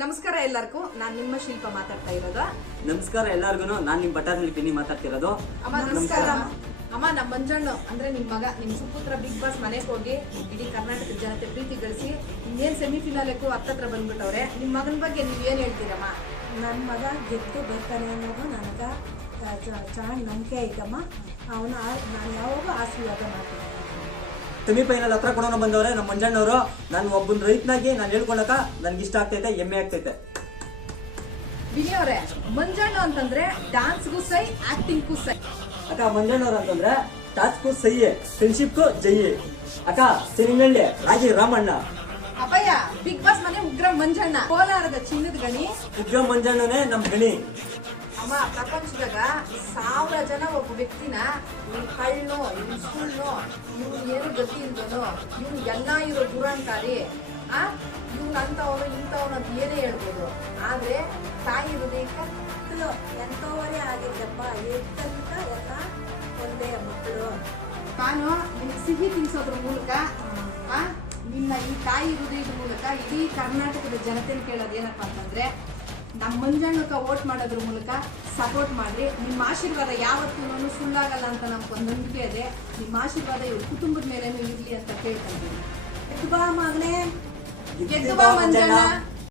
ನಮಸ್ಕಾರ ಎಲ್ಲರಿಗೂ, ನಾನು ನಿಮ್ಮ ಶಿಲ್ಪ ಮಾತಾಡ್ತಾ ಇರೋದು. ನಮಸ್ಕಾರ ಎಲ್ಲರಿಗೂ, ನಾನು ನಿಮ್ಮ ಬಟಾರ್ನಲ್ಲಿ ಪಿನ್ನಿ ಮಾತಾಡ್ತಿರೋದು. ಅಮ್ಮ ನಮಸ್ಕಾರ. ಅಮ್ಮ, ನಮ್ಮ ಮಂಜಣ್ಣ ಅಂದ್ರೆ ನಿಮ್ಮ ಮಗ, ನಿಮ್ಮ ಸುಪುತ್ರ ಬಿಗ್ ಬಾಸ್ ಮನೆಗೆ ಹೋಗಿ ಇಡೀ ಕರ್ನಾಟಕದ ಜನತೆ ಪ್ರೀತಿ ಗಳಿಸಿ ಇನ್ನೇನು ಸೆಮಿಫಿನಾಲೆಗೂ ಹತ್ತತ್ರ ಬಂದ್ಬಿಟ್ಟವ್ರೆ. ನಿಮ್ಮ ಮಗನ ಬಗ್ಗೆ ನೀವು ಏನು ಹೇಳ್ತೀರಮ್ಮ? ನನ್ನ ಮಗ ಗೆದ್ದು ಬರ್ತಾನೆ ಅನ್ನೋದು ನನಗೆ ಚೆನ್ನಾಗಿ ನಂಬಿಕೆ ಐತಮ್ಮ. ಅವನು ನಾನು ಯಾವಾಗೂ ಆಶೀರ್ವಾದ ಮಾಡ್ತೀನಿ. ಸೆಮಿಫೈನಲ್ ಹತ್ರ ಕೊಡೋಣ ಬಂದವ್ರೆ ನಮ್ಮ ಮಂಜಣ್ಣವರು. ನಾನು ಒಬ್ಬನ ರೈತನಾಗಿ ನಾನು ಹೇಳ್ಕೊಳಕ ನನ್ಗೆ ಇಷ್ಟ ಆಗ್ತೈತೆ, ಹೆಮ್ಮೆ ಆಗ್ತೈತೆ. ವಿಜಯವ್ರೆ, ಮಂಜಣ್ಣ ಅಂತಂದ್ರೆ ಡಾನ್ಸ್ಗೂ ಸೈ, ಆಕ್ಟಿಂಗ್ಗೂ ಸೈ. ಅಕ್ಕ, ಮಂಜಣ್ಣವ್ರು ಅಂತಂದ್ರೆ ಟಾಸ್ಕು ಸೈಯೇ, ಫ್ರೆಂಡ್ಶಿಪ್ಗೂ ಜೈಯೇ. ಅಕ್ಕ, ಸಿನಿಮಳ್ಳಿ ರಾಜಿ ರಾಮಣ್ಣ. ಅಪ್ಪಯ್ಯ, ಬಿಗ್ ಬಾಸ್ ಮನೆ ಉಗ್ರ ಮಂಜಣ್ಣ, ಕೋಲಾರದ ಚಿನ್ನದ ಗಣಿ. ಉಗ್ರ ಮಂಜಣ್ಣನೇ ನಮ್ ಗಣಿ. ಅಮ್ಮ, ಪ್ರಪಂಚದಾಗ 1000 ಜನ ಒಬ್ಬ ವ್ಯಕ್ತಿನ ಇವ್ನು ಕಳ್ಳು, ಇವ್ನು ಸುಳ್ಳು, ಇವ್ನು ಏನು ಗತಿ ಇಲ್ದನು, ಇವ್ನು ಎಲ್ಲ ಇರೋ ದುರಂಕಾರಿ, ಇವ್ನು ಅಂತವನು ಇಂಥವನು ಅಂತ ಏನೇ ಹೇಳ್ಬೋದು. ಆದ್ರೆ ತಾಯಿ ಹೃದಯಕ್ಕೆ ಎಂಥವರೇ ಆಗಿದ್ದಪ್ಪ, ಎತ್ತಂತ ಎಲ್ಲ ಒಂದೇ ಮಕ್ಕಳು. ನಾನು ನಿಮ್ಗೆ ಸಿಹಿ ತಿನ್ಸೋದ್ರ ಮೂಲಕ, ನಿನ್ನ ಈ ತಾಯಿ ಹೃದಯದ ಮೂಲಕ ಇಡೀ ಕರ್ನಾಟಕದ ಜನತೆನ ಕೇಳೋದು ಏನಪ್ಪಾ ಅಂತಂದ್ರೆ, ನಮ್ಮ ಮಂಜಣ್ಣಕ್ಕೆ ವೋಟ್ ಮಾಡೋದ್ರ ಮೂಲಕ ಸಪೋರ್ಟ್ ಮಾಡಿ. ನಿಮ್ಮ ಆಶೀರ್ವಾದ ಯಾವತ್ತೂ ಸುಳ್ಳಾಗಲ್ಲ ಅಂತ ನಮ್ಗೊಂದು ನಂಬಿಕೆ ಇದೆ. ನಿಮ್ಮ ಆಶೀರ್ವಾದ ಇವ್ರ ಕುಟುಂಬದ ಮೇಲೇನೂ ಇರ್ಲಿ ಅಂತ ಕೇಳ್ಕೊಂತೀನಿ. ಎದ್ದು ಬಾ ಮಗನೇ, ಗೆದ್ದು ಬಾ ಮಂಜಣ್ಣ.